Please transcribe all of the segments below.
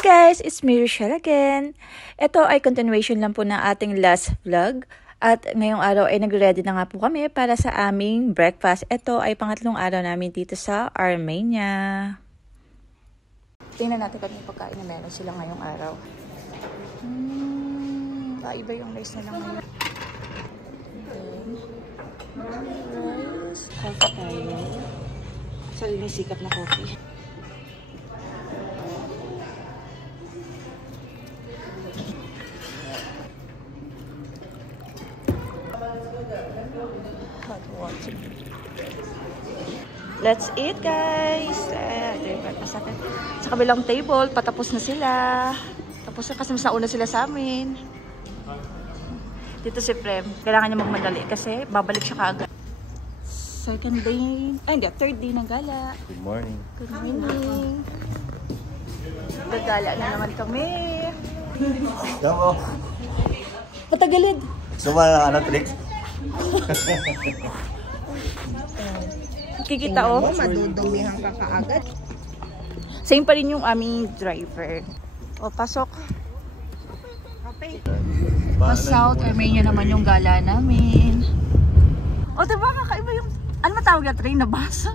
Guys, it's me, Rochelle again. Ito ay continuation lang po ng ating last vlog. At ngayong araw ay nagre-ready na nga po kami para sa aming breakfast. Ito ay pangatlong araw namin dito sa Armenia. Tingnan natin kung yung pagkain na meron sila ngayong araw. Iba yung rice na lang ngayon. Rice, coffee tayo. Sariling sikat na coffee. Hot water. Let's eat, guys! Sa kabilang table, patapos na sila. Tapos na kasi mas nauna sila sa amin. Dito si Prem. Kailangan niya magmadali kasi babalik siya kaagad. Second day. Ay, hindi. Third day ng gala. Good morning. Good morning. Gagala na naman kami. Damo. Patagalid. Suma na ano, tricks? Kikita, oh. Madudumihan ka kaagad. Same pa rin yung aming driver. O, pasok. Pa South Armenia naman yung gala namin. O, diba? Kakaiba yung... Ano matawag na train na bus?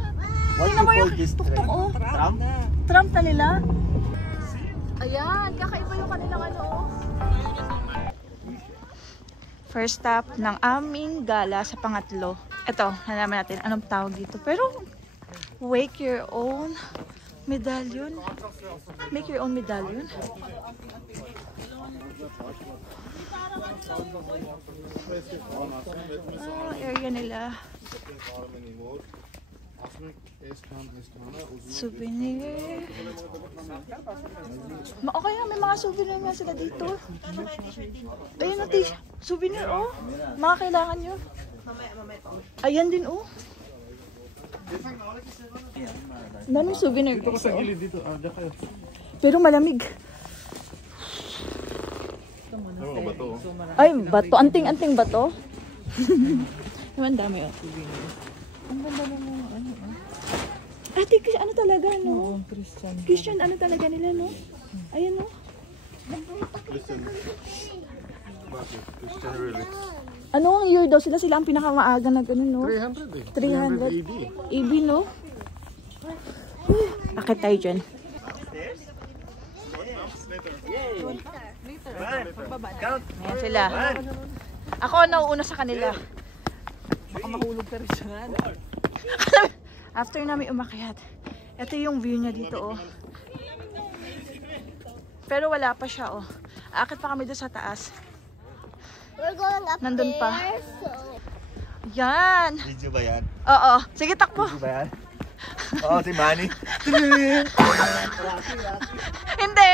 Tingnan mo yung tuktok, oh. Trump? Trump na nila. Ayan, kakaiba yung kanilang ano, oh. First stop ng aming gala sa pangatlo. Ito, nalaman natin anong tawag dito. Pero, wake your own medallion. Make your own medallion. Area nila. Souvenir. Okay na, may mga souvenir nga sila dito. Ayun natin, souvenir, oh. Mga kailangan nyo. Ayan din, oh. Daming souvenir dito. Pero malamig. Ay, bato. Anting-anting bato. Naman dami, oh. Ang ganda naman, ano, oh. Ate, ano talaga, no? Christian, ano talaga nila, no? Ayan, no? Christian really. Anong year daw sila? Sila ang pinakamaaga na gano'n, no? 300 eh. 300 EB, no? Akit tayo dyan. Ayan sila. Ako nauuna sa kanila. Baka mahulog ka rin siya. After namin umakyat, ito yung view niya dito, oh. Pero wala pa siya, oh. Aakit pa kami doon sa taas. Nandun pa. Yan. Video ba yan? Oo. Sige, takbo. Video ba yan? Oo, si Manny. Hindi.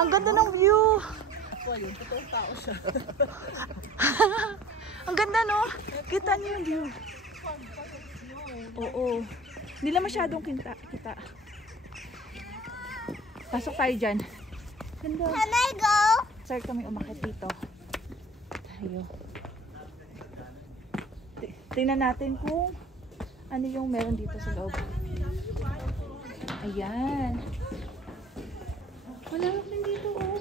Ang ganda ng view. Ang ganda, no? Kita niyo yung view. Oo. Hindi lang masyadong kita. Pasok tayo dyan. Ganda. Can I go? Start kami umakit dito. Tayo. Tingnan natin kung ano yung meron dito sa loob. Ayan. Malawak din dito, oh.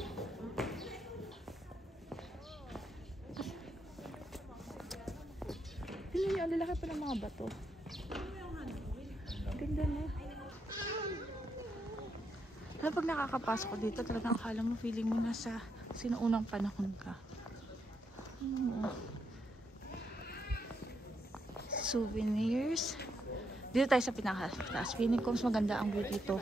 Tingnan niyo, ang lalaki pa ng mga bato. Ganda na. Pag nakakapasok ko dito, talagang akala mo, feeling mo nasa sinuunang panahon ka. Souvenirs. Dito tayo sa pinaka-taas. Feeling ko mas maganda ang view dito.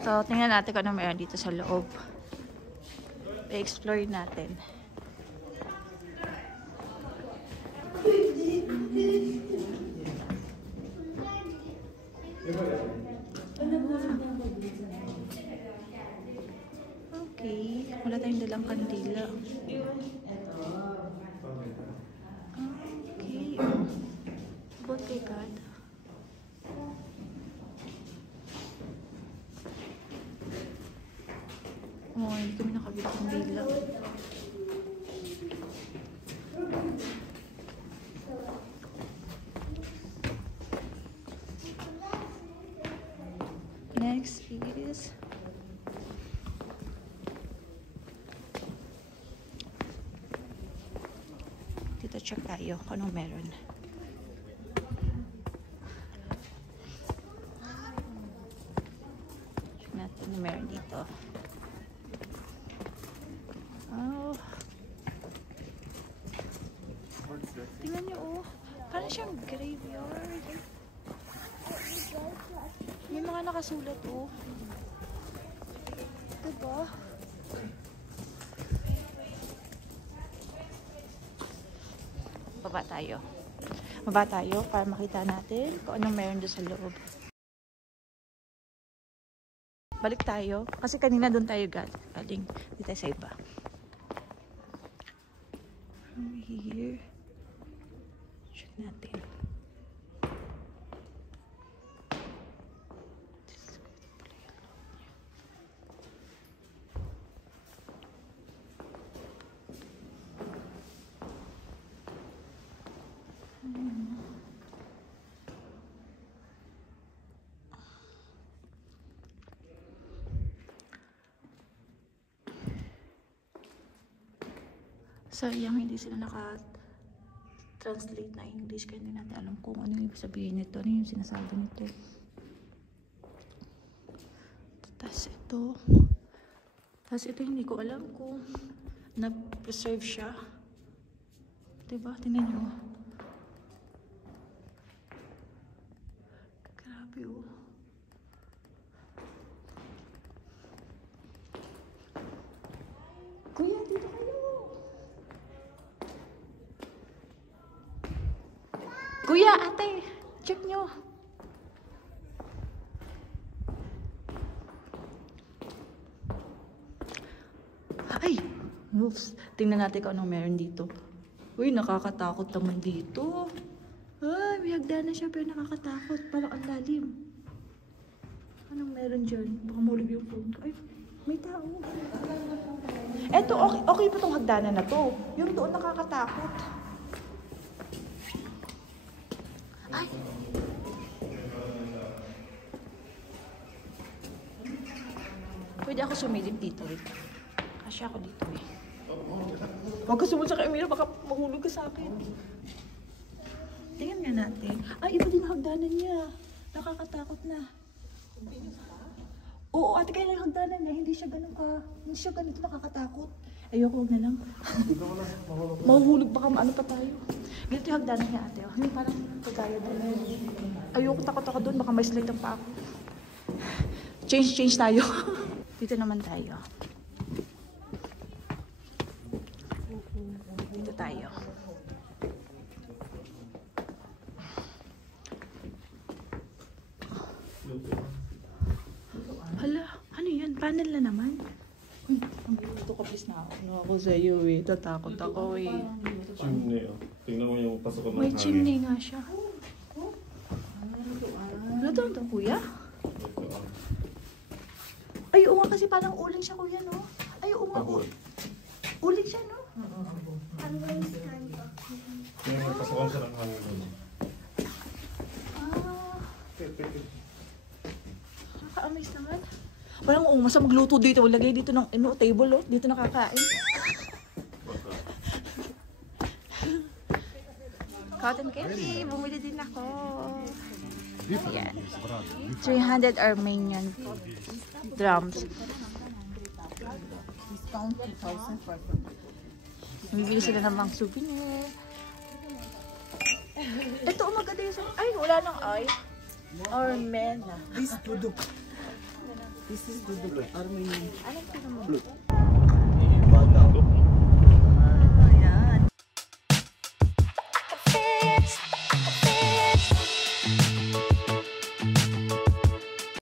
So, tingnan natin kung ano meron dito sa loob. I-explore natin. Okay. Wala tayong dalang kandila. Okay. About kay God. Oh, hindi kami nakabili ng dila. Next is dito, check tayo kung anong meron. Check natin anong meron dito. Oh. Tingnan nyo, oh. Parang siyang graveyard. May mga nakasulat, oh. Diba? Baba tayo. Baba tayo para makita natin kung anong meron doon sa loob. Balik tayo. Kasi kanina doon tayo galing. Dito tayo sa iba. Here. Check natin. Sayang hindi sila naka-translate na English kaya hindi natin alam kung ano yung ibig sabihin nito, ano yung sinasabi nito. Tapos ito hindi ko alam kung na-preserve siya. Diba? Tingnan nyo. Grabe, oh. Kuya, dito kayo. Kuya, ate, check nyo. Ay, oops. Tingnan natin kung anong meron dito. Uy, nakakatakot naman dito. Ay, may hagdanan siya pero nakakatakot. Parang ang lalim. Anong meron dyan? Baka mulog yung phone ko. Ay, may tao. Eto, okay pa tong hagdanan na to. Yung doon nakakatakot. Ay! Pwede ako sumilip dito eh. Kasi ako dito eh. Huwag ka sumunod sa Camila, baka mahulog ka sa akin. Tingnan nga natin. Ay, iba din ang hagdanan niya. Nakakatakot na. Oo, ate, kaya lang hagdanan niya. Hindi siya ganito nakakatakot. Ayoko, huwag na lang. Mahuhulog baka ano pa tayo. Ganito yung hagdanan niya, ate. Hindi parang kagaya doon. Ayoko, takot ako doon. Baka may slide ang pa ako. Change tayo. Dito naman tayo. Dito tayo. Hala, ano yan? Panel na naman. Uy, ang gusto ka, please na ako. Ano ako sa'yo eh. Tatakot ako eh. Chimney, oh. Tingnan mo yung pasok ng May hangin. chimney nga siya. Ano to, kuya? Ito, ah. Ay, oo nga kasi parang uling siya, kuya, no? Ay, oo nga. Pagod. Uling siya, no? Yung pasokan siya ng hangin. Ah, nakaka-amaze naman. Parang masa magluto dito. Lagay dito ng table, oh. Dito nakakain. Cotton candy. Bumili din ako. Ayan. 300 Armenian drums. Discount 2,000. Bibili sila ng mga souvenir. Ito, maganda yung ay, wala nang ay. Armena. This is Duduk. Armenian. Anong pinamahal?